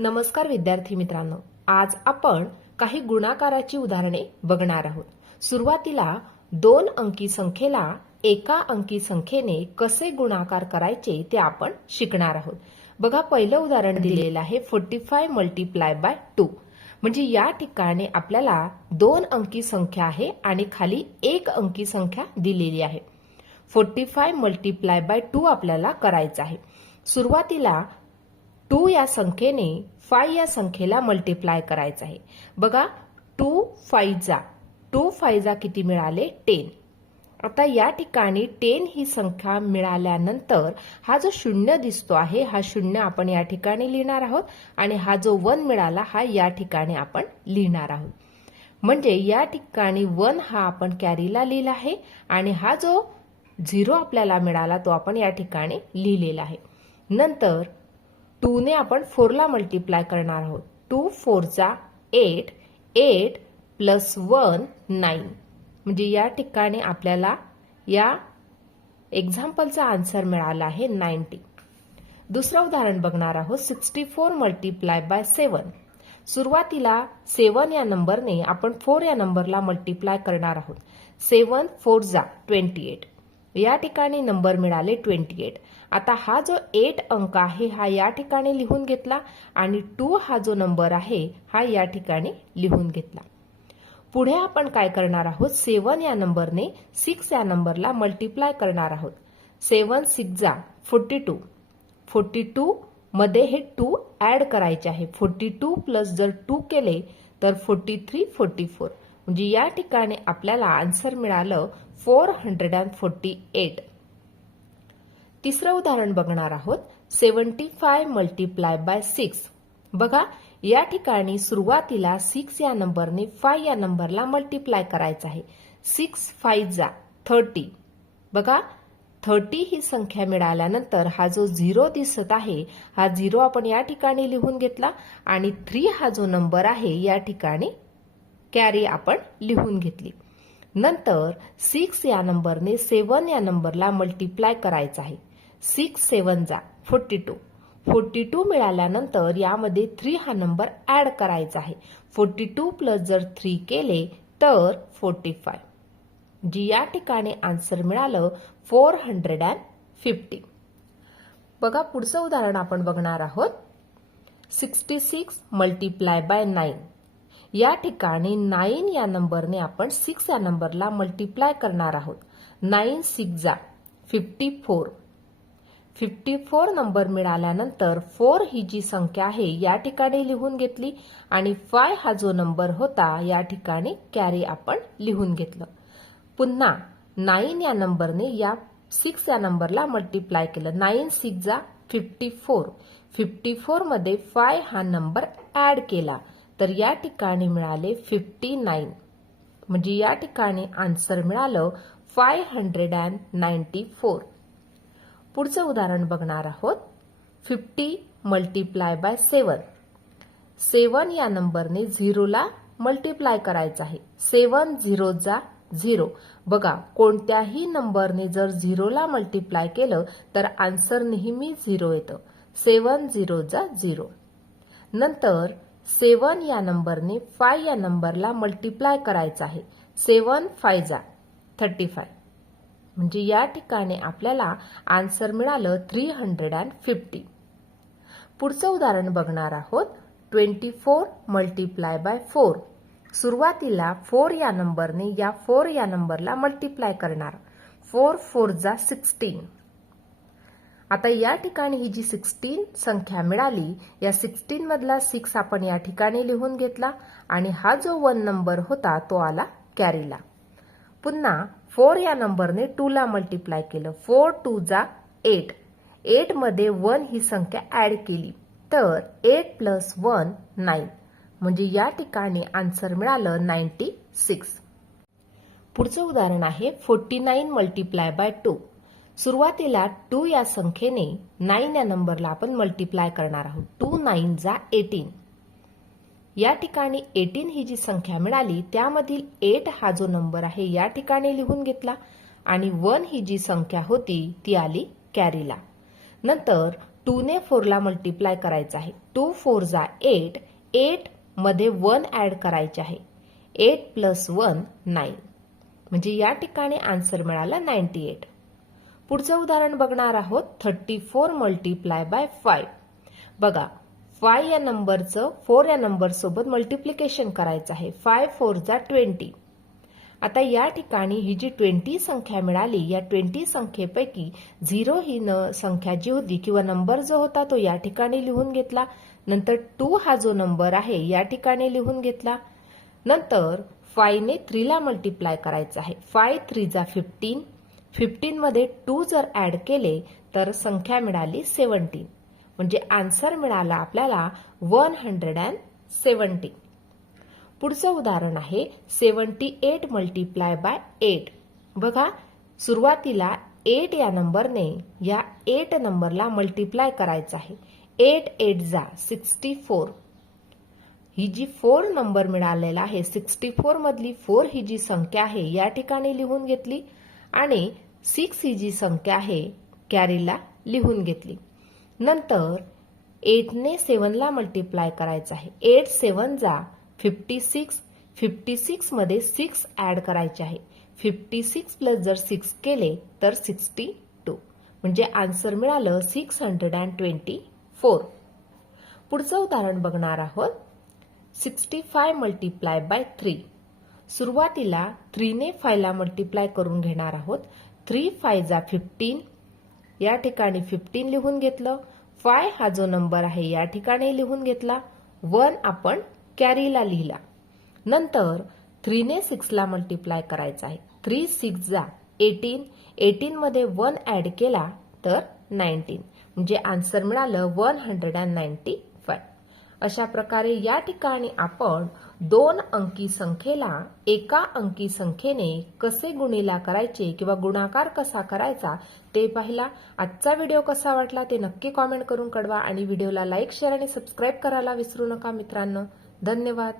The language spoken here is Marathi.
नमस्कार विद्यार्थी मित्रांनो. आज आपण काही गुणाकाराची उदाहरणे बघणार आहोत. सुरुवातीला दोन अंकी संख्येला एका अंकी संख्येने कसे गुणाकार करायचे ते आपण शिकणार आहोत. बघा पहिलं उदाहरण दिलेलं आहे forty five multiply by two म्हणजे या ठिकाणी आपल्याला दोन अंकी संख्या आहे आणि खाली एक अंकी संख्या दिलेली आहे. Forty five multiply by two आपल्याला करायचं आहे. सुरुवातीला टू या संख्येने फाय या संख्येला मल्टिप्लाय करायचं आहे. बघा टू फायजा टू फायजा किती मिळाले? टेन आता या ठिकाणी टेन ही संख्या मिळाल्यानंतर हा जो शून्य दिसतो आहे हा शून्य आपण या ठिकाणी लिहिणार आहोत आणि हा जो वन मिळाला हा या ठिकाणी आपण लिहिणार आहोत. म्हणजे या ठिकाणी वन हा आपण कॅरीला लिहिला आहे आणि हा जो झिरो आपल्याला मिळाला तो आपण या ठिकाणी लिहिलेला आहे. नंतर टूने आपण फोरला मल्टिप्लाय करणार आहोत. टू फोरचा eight eight plus one nine. म्हणजे या ठिकाणी आपल्याला या एक्झाम्पलचा आन्सर मिळाला आहे नाईन्टी. दुसरं उदाहरण बघणार आहोत. Sixty four multiply by seven. सुरुवातीला सेवन या नंबरने आपण फोर या नंबरला मल्टिप्लाय करणार आहोत. सेवन फोर जा ट्वेंटी एट. या ठिकाणी नंबर मिळाले ट्वेंटी एट. आता हा जो एट अंक आहे हा या ठिकाणी लिहून घेतला आणि टू हा जो नंबर आहे हा या ठिकाणी लिहून घेतला. पुढे आपण काय करणार आहोत? सेवन या नंबरने सिक्स या नंबरला मल्टिप्लाय करणार आहोत. सेवन सिक्स जा. Forty two. फोर्टी टू मध्ये हे टू ऍड करायचे आहे. फोर्टी टू प्लस जर टू केले तर फोर्टी थ्री फोर्टी फोर. म्हणजे या ठिकाणी आपल्याला आन्सर मिळालं four hundred and forty eight तिसरं उदाहरण बघणार आहोत seventy five multiply by six बघा या ठिकाणी सुरुवातीला सिक्स या नंबरने फाय या नंबरला मल्टिप्लाय करायचा आहे. सिक्स फाय जा थर्टी बघा थर्टी ही संख्या मिळाल्यानंतर हा जो झिरो दिसत आहे हा झिरो आपण या ठिकाणी लिहून घेतला आणि थ्री हा जो नंबर आहे या ठिकाणी कॅरी आपण लिहून घेतली. नंतर सिक्स या नंबरने सेवन या नंबरला मल्टिप्लाय करायचं आहे. सिक्स सेवन जा. फोर्टी टू फोर्टी टू मिळाल्यानंतर यामध्ये थ्री हा नंबर ऍड करायचा आहे. फोर्टी टू प्लस जर थ्री केले तर फोर्टी फाय जी या ठिकाणी आन्सर मिळालं फोर हंड्रेड अँड फिफ्टी बघा पुढचं उदाहरण आपण बघणार आहोत. Sixty six multiply by nine या ठिकाणी नाईन या नंबरने आपण सिक्स या नंबरला मल्टिप्लाय करणार आहोत. नाईन सिक्स जा. Fifty four. Fifty four number मिळाल्यानंतर फोर ही जी संख्या आहे या ठिकाणी लिहून घेतली आणि फाय हा जो नंबर होता या ठिकाणी कॅरी आपण लिहून घेतलं. पुन्हा नाईन या नंबरने या सिक्स या नंबरला मल्टिप्लाय केलं. नाईन सिक्स जा. Fifty four. फिफ्टी फोरमध्ये फाय हा नंबर ॲड केला. तर या ठिकाणी मिळाले फिफ्टी नाईन म्हणजे या ठिकाणी आन्सर मिळालं five hundred and ninety four पुढचं उदाहरण बघणार आहोत. Fifty multiply by seven seven या नंबरने झिरोला मल्टिप्लाय करायचं आहे. सेवन झिरो जा झिरो बघा कोणत्याही नंबरने जर झिरोला मल्टिप्लाय केलं तर आन्सर नेहमी झिरो येतं. सेवन झिरो जा झिरो नंतर सेवन या नंबरने फाय या नंबरला मल्टिप्लाय करायचं आहे. सेवन फाय जा. थर्टी फाय म्हणजे या ठिकाणी आपल्याला आन्सर मिळालं थ्री हंड्रेड अँड फिफ्टी पुढचं उदाहरण बघणार आहोत. Twenty four multiply by four सुरुवातीला फोर या नंबरने या फोर या नंबरला मल्टिप्लाय करणार. फोर फोर जा सिक्स्टीन आता या ठिकाणी ही जी सिक्स्टीन संख्या मिळाली या सिक्स्टीन मधला सिक्स आपण या ठिकाणी लिहून घेतला आणि हा जो वन नंबर होता तो आला कॅरीला. पुन्हा फोर या नंबरने टू ला मल्टिप्लाय केलं. फोर टू जा एट एटमध्ये वन ही संख्या ऍड केली. तर एट प्लस वन नाईन म्हणजे या ठिकाणी आन्सर मिळालं नाईन्टी सिक्स पुढचं उदाहरण आहे forty nine multiply by two सुरुवातीला टू या संख्येने नाईन या नंबरला आपण मल्टिप्लाय करणार आहोत. टू नाईन जा एटीन या ठिकाणी एटीन ही जी संख्या मिळाली त्यामधील एट हा जो नंबर आहे या ठिकाणी लिहून घेतला आणि वन ही जी संख्या होती ती आली कॅरीला नंतर टूने फोरला मल्टिप्लाय करायचं आहे. टू फोर जा एट एटमध्ये वन ऍड करायचे आहे. एट प्लस वन नाईन म्हणजे या ठिकाणी आन्सर मिळाला नाईन्टी एट पुढचं उदाहरण बघणार आहोत. Thirty four multiply by five बघा फाय या नंबरचं फोर या नंबर सोबत मल्टिप्लिकेशन करायचं आहे. फाय फोर जा ट्वेंटी आता या ठिकाणी ही जी ट्वेंटी संख्या मिळाली या ट्वेंटी संख्येपैकी झिरो ही न संख्या जी होती किंवा नंबर जो होता तो या ठिकाणी लिहून घेतला. नंतर टू हा जो नंबर आहे या ठिकाणी लिहून घेतला. नंतर फायने थ्रीला मल्टिप्लाय करायचा आहे. फाय थ्री जा फिफ्टीन फिफ्टीनमध्ये टू जर ॲड केले तर संख्या मिळाली सेवन्टीन म्हणजे आन्सर मिळाला आपल्याला वन हंड्रेड अँड सेवन्टीन पुढचं उदाहरण आहे seventy eight multiply by eight बघा सुरुवातीला एट या नंबरने या एट नंबरला मल्टिप्लाय करायचं आहे. एट एट जा सिक्स्टी फोर ही जी फोर नंबर मिळालेला आहे सिक्स्टी फोरमधली फोर ही जी संख्या आहे या ठिकाणी लिहून घेतली. आणि सिक्स ही जी संख्या आहे कॅरीला लिहून घेतली. नंतर एटने सेवनला मल्टिप्लाय करायचं आहे. एट सेवन जा फिफ्टी सिक्स फिफ्टी सिक्समध्ये सिक्स ॲड करायचे आहे. फिफ्टी सिक्स प्लस जर सिक्स केले तर सिक्स्टी टू म्हणजे आन्सर मिळालं six hundred and twenty four पुढचं उदाहरण बघणार आहोत. Sixty five multiply by three सुरुवातीला थ्रीने फायला मल्टिप्लाय करून घेणार आहोत. थ्री फाय जा फिफ्टीन या ठिकाणी फिफ्टीन लिहून घेतलं. फाय हा जो नंबर आहे या ठिकाणी लिहून घेतला. वन आपण कॅरीला लिहिला. नंतर थ्रीने सिक्सला मल्टिप्लाय करायचा आहे. थ्री सिक्स जा एटीन एटीन मध्ये वन ऍड केला तर नाईन्टीन. म्हणजे आन्सर मिळालं one hundred and ninety five अशा प्रकारे या ठिकाणी आपण दोन अंकी संख्येला एका अंकी संख्येने कसे गुणिला करायचे किंवा गुणाकार कसा करायचा ते पाहिला. आजचा व्हिडिओ कसा वाटला ते नक्की कॉमेंट करून कळवा आणि व्हिडिओला लाईक शेअर आणि सबस्क्राईब करायला विसरू नका मित्रांनो. धन्यवाद.